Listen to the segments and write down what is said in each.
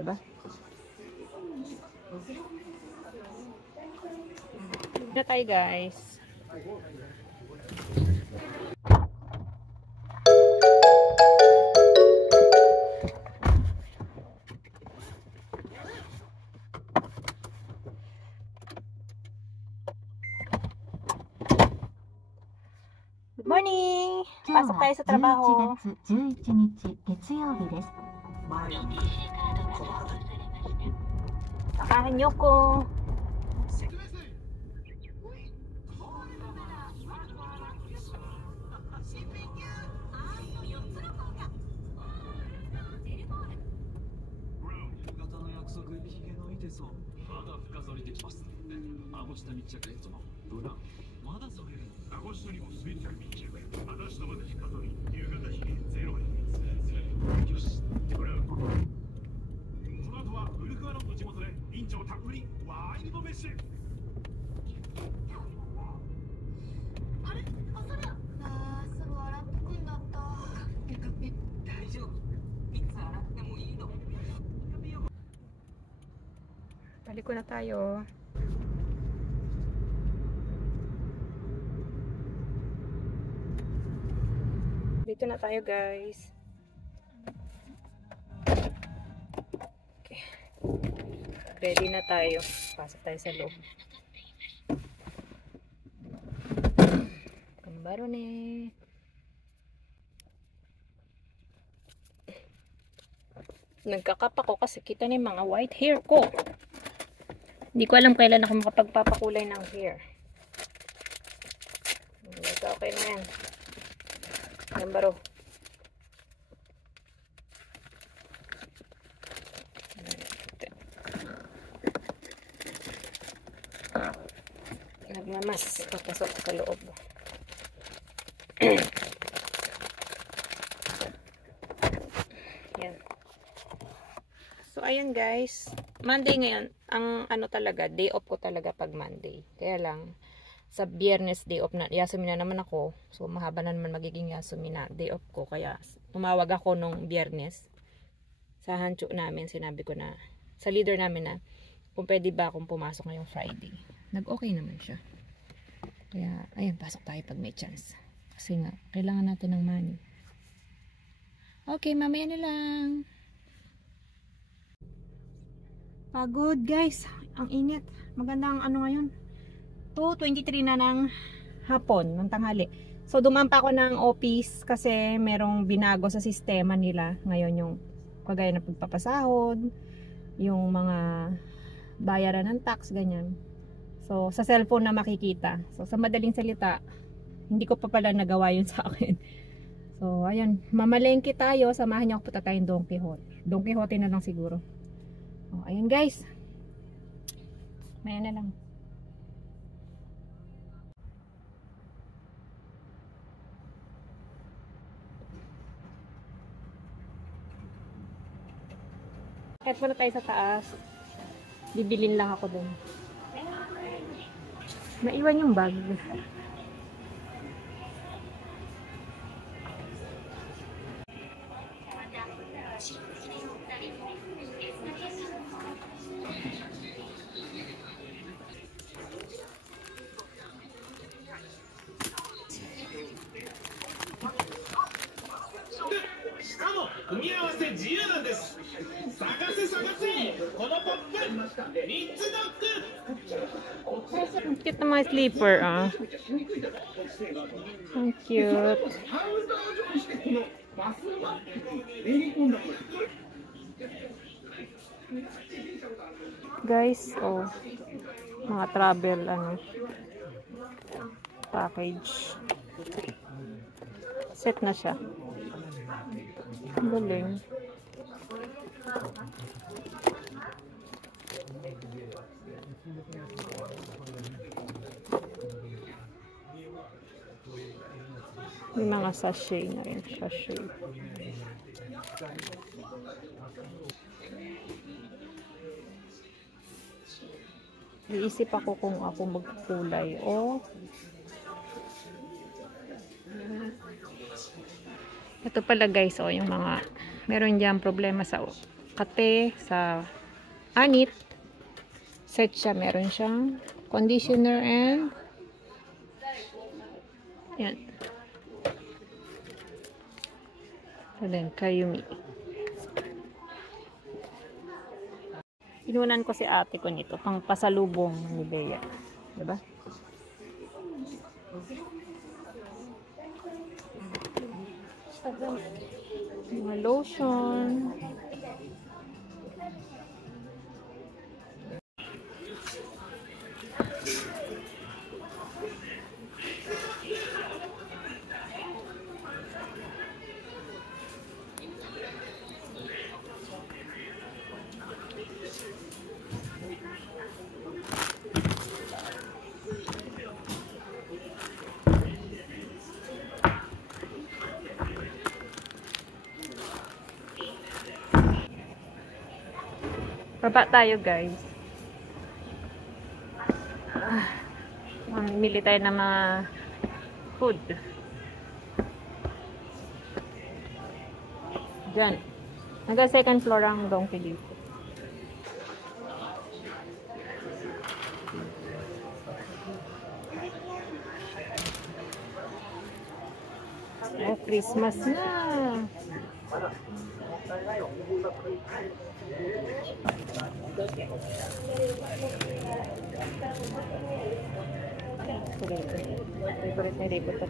Diba? Na tayo guys. Good morning! Pasok tayo sa trabaho. 11月11日月曜日です。 Sakahan niyo ko. Paliko na tayo. Dito na tayo guys. Okay. Ready na tayo. Pasok tayo sa loob. Kanbaro ni. Nagkakap ako kasi kita ni mga white hair ko. Hindi ko alam kailan ako makapagpapakulay ng hair. Okay na yan. Kanbaro. Nagmamas. Papasok sa loob. Yan. So, ayan guys. Monday ngayon. Ang ano talaga, day off ko talaga pag Monday. Kaya lang, sa Biyernes day off na. Yasumi na naman ako. So, mahaba na naman magiging Yasumi na day off ko. Kaya, tumawag ako nung Biyernes. Sa hancho namin, sinabi ko na, sa leader namin na, kung pwede ba akong pumasok ngayong Friday. Nag-okay naman siya. Kaya, ayun, pasok tayo pag may chance. Kasi nga, kailangan natin ng money. Okay, mamaya na lang. Pagod guys. Ang init. Magandang ano ngayon. 2:23 na ng hapon, ng tanghali. So, dumaan pa ako ng office kasi merong binago sa sistema nila. Ngayon yung kagaya ng pagpapasahod, yung mga bayaran ng tax, ganyan. So, sa cellphone na makikita. So, sa madaling salita, hindi ko pa pala nagawa yun sa akin. So, ayun. Mamalengke tayo. Samahan niyo ako punta tayong Don Quixote. Don Quixote na lang siguro. Oh, ayun guys. Maya na lang. Kahit muna tayo sa taas. Bibilin lang ako dun. Naiwan yung bag. Ang cute na mga sleeper, ah. Ang cute. Guys, oh. Mga travel, ano. Package. Set na siya. Ang galing. May mga sachet na rin. Sachet. Iisip ako kung ako magkulay o ito pala guys, oh, yung mga meron diyang problema sa kape sa anit. Set siya. Meron siyang conditioner and yan. And then, Kayumi. Inunan ko si ate ko nito. Pang pasalubong ni Bea. Diba? Mga lotion. Baba tayo, guys. Mamili tayo ng mga food. Diyan. Hanggang second floor ang Don Filipo. Oh, Christmas na. Favorite ni Rico to.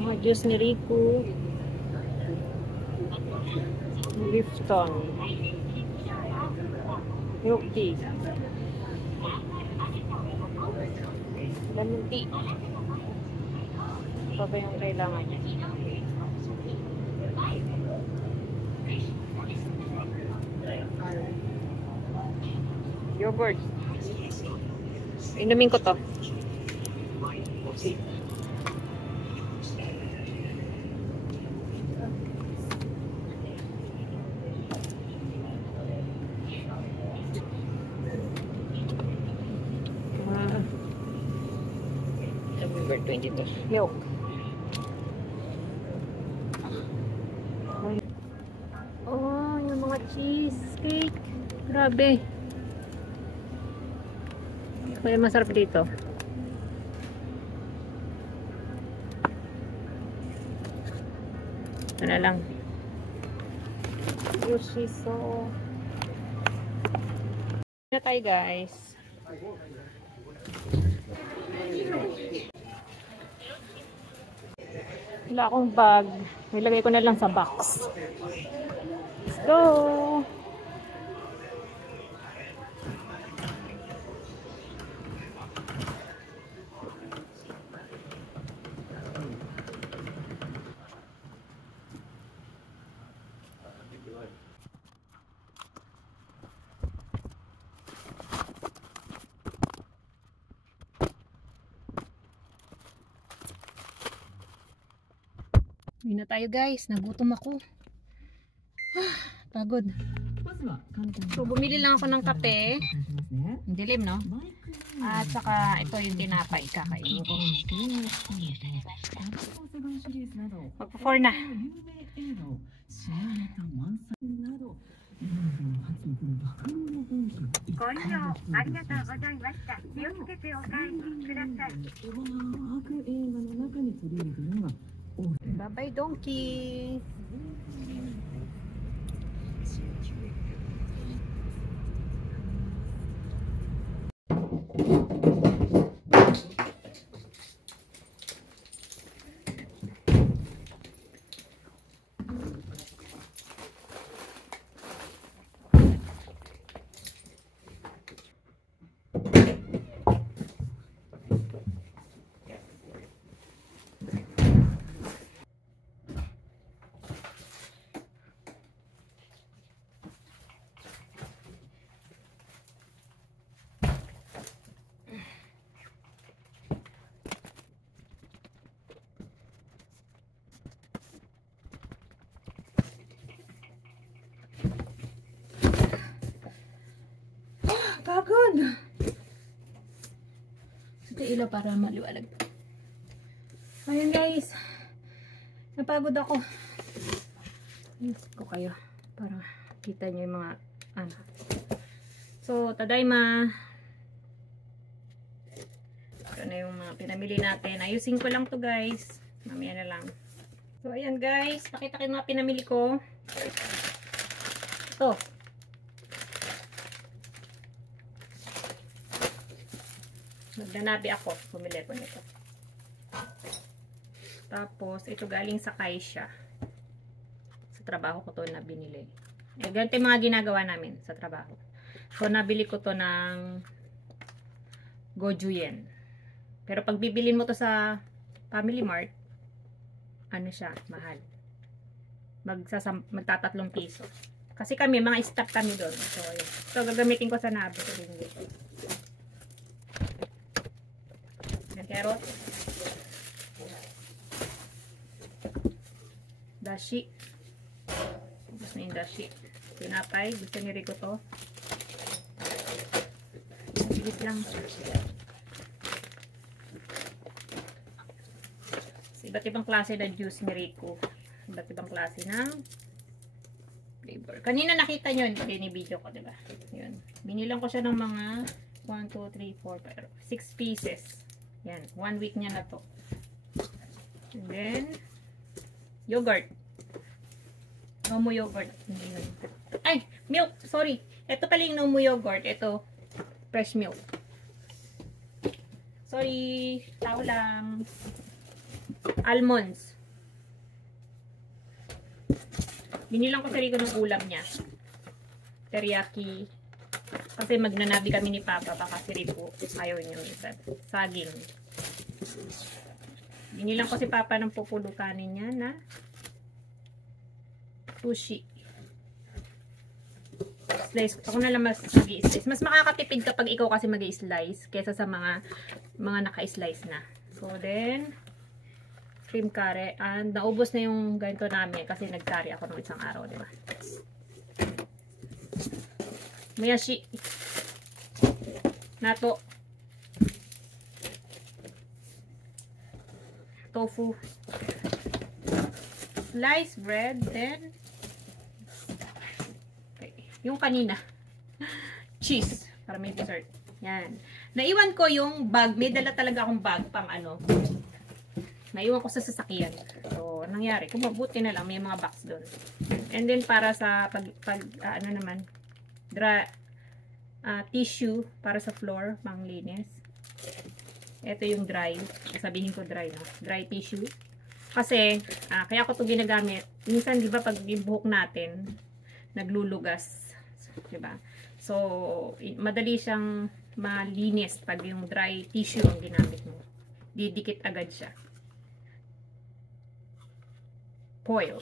Mga juice ni Rico. Lifton. Milk tea. Lemon tea. Ito ba yung kailangan niya? Yogurt. Inumin ko to. November 22. Milk. Oh, yung mga cheesecake. Grabe. May masarap dito. Ito na lang. Yoshiso. Na tayo, guys. Wala akong bag. Nilagay ko na lang sa box. Let's go! Uwi na tayo, guys. Nagutom ako. Pagod. So, bumili lang ako ng kape. Ang dilim, no? At saka, ito yung tinapay. Kakainin ko. Magpa-4 na. Bye-bye, donkey. Pagod. Ito ilaw para maliwalag. Ayun, guys. Napagod ako. Yes ko kayo para kita nyo yung mga ano. So, tadaima. Ito na yung mga pinamili natin. Ayusin ko lang to guys. Mamaya na lang. So, ayan guys. Pakita ko yung mga pinamili ko. Ito. Nagnanabi ako. Bumili ko nito. Tapos, ito galing sa Kaisha. Sa trabaho ko to na binili. Eh, ganito yung mga ginagawa namin sa trabaho. So, nabili ko to ng Gojuyen. Pero pag bibilin mo to sa Family Mart, ano siya, mahal. Magta-3 piso. Kasi kami, mga stock kami doon. So, yun. So, gagamitin ko sa nabi. Carrot. Dashi. Gusto na yung dashi. Pinapay. Gusto ni Rico to. Bilis lang. Iba't ibang klase ng juice ni Rico. Iba't ibang klase ng flavor. Kanina nakita nyo, binibidyo ko, diba? Yun. Binilang ko siya ng mga 1, 2, 3, 4, 6 pieces. Yan. 1 week niya na to. And then, yogurt. Nomu yogurt. Ay, milk. Sorry. Ito pala yung Nomu yogurt. Ito, fresh milk. Sorry. Tao lang. Almonds. Binilang ko sa Rico ng ulam niya. Teriyaki. Kasi magnanabi kami ni Papa. Baka si Rico ayaw niyo. Saging. Binilang ko si Papa ng pupulukanin niya na sushi. Slice. Ako na lang mas mag-i-slice. Mas makakatipid kapag ikaw kasi mag-i-slice kaysa sa mga naka-slice na. So then, cream curry. And naubos na yung ganito namin kasi nag-curry ako nung isang araw, diba? Moyashi. Nato. Tofu. Sliced bread. Then, okay. Yung kanina. Cheese. Para may dessert. Yan. Naiwan ko yung bag. May dala talaga akong bag pang ano. Naiwan ko sa sasakyan. So, nangyari. Kung mabuti na lang, may mga box doon. And then, para sa ano naman, tissue para sa floor, panglinis. Ito yung dry. Sabihin ko dry, no? Dry tissue. Kasi, kaya ko ito ginagamit. Minsan, di ba, pag buhok natin, naglulugas. Di ba? So, madali siyang malinis pag yung dry tissue ang ginamit mo. Didikit agad siya. Foil.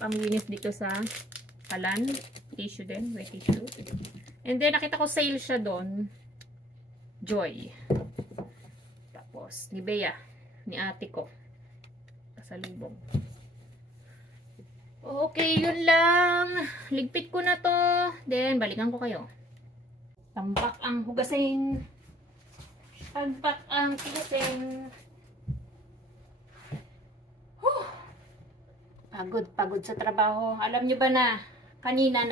Panglinis dito sa kalan. Tissue din. Wet tissue. And then, nakita ko sale siya doon. Joy. Tapos, ni Bea. Ni ate ko. Kasalubong. Okay, yun lang. Ligpit ko na to. Then, balikan ko kayo. Tambak ang hugasin. Tambak ang hugasin. Pagod sa trabaho. Alam nyo ba na, kanina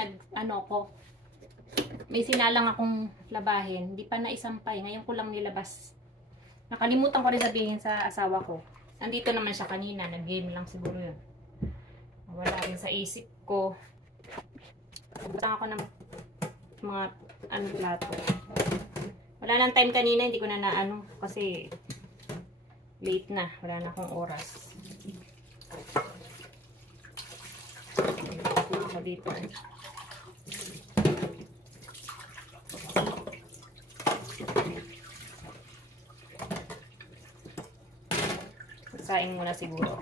may sinalang akong labahin. Hindi pa naisampay. Ngayon ko lang nilabas. Nakalimutan ko rin sabihin sa asawa ko. Nandito naman siya kanina. Nag-game lang siguro yun. Wala rin sa isip ko. Butang ako ng mga plato. Wala nang time kanina. Hindi ko na kasi late na. Wala na akong oras. Dito. Saing muna siguro.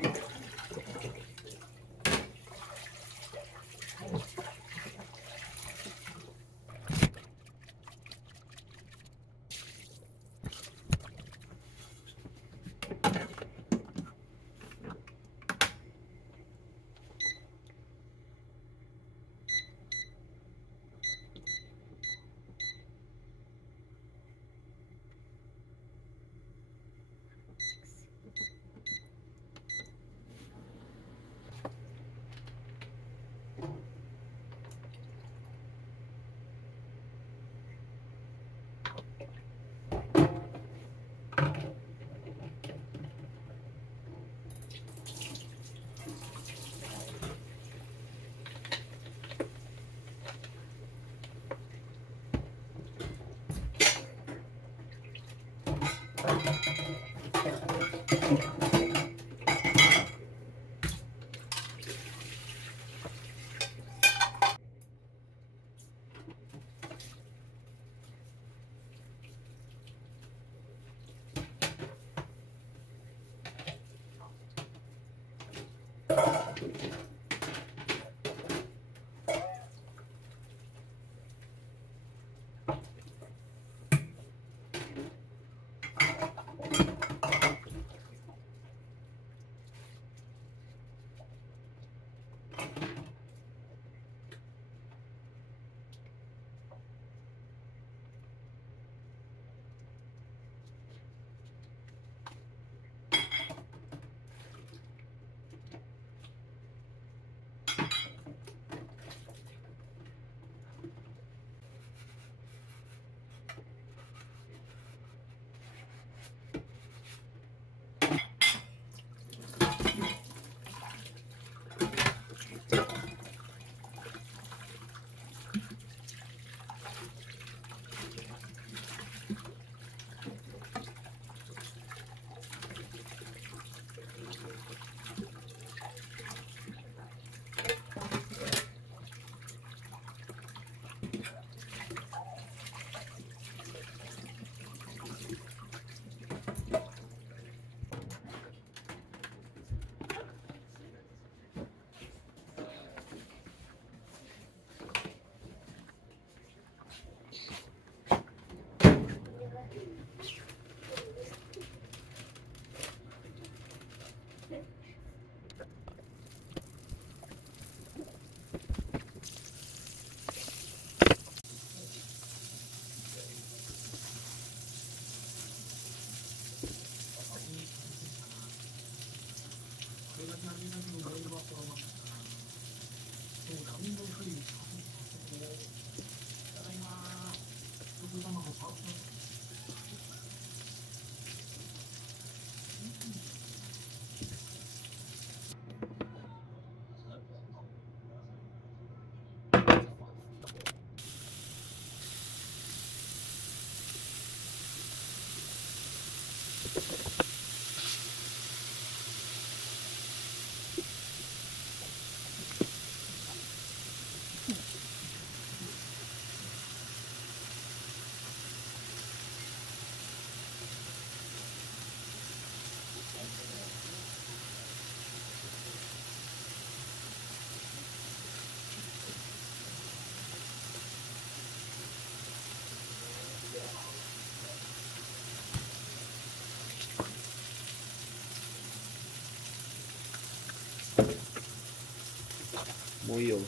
もういいよ。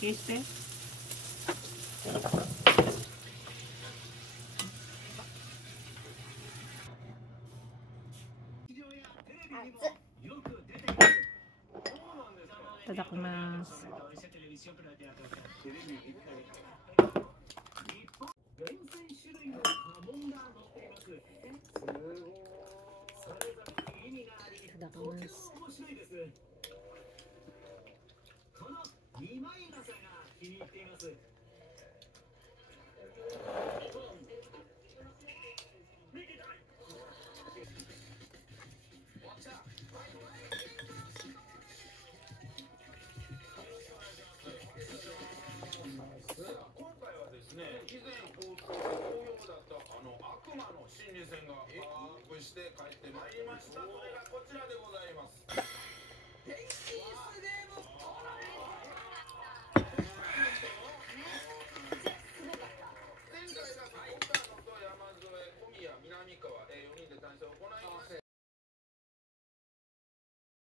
消して。いただきます。いただきます。以前放送で好評だった悪魔の心理戦がパワーアップして帰ってまいりました。それがこちらでございます。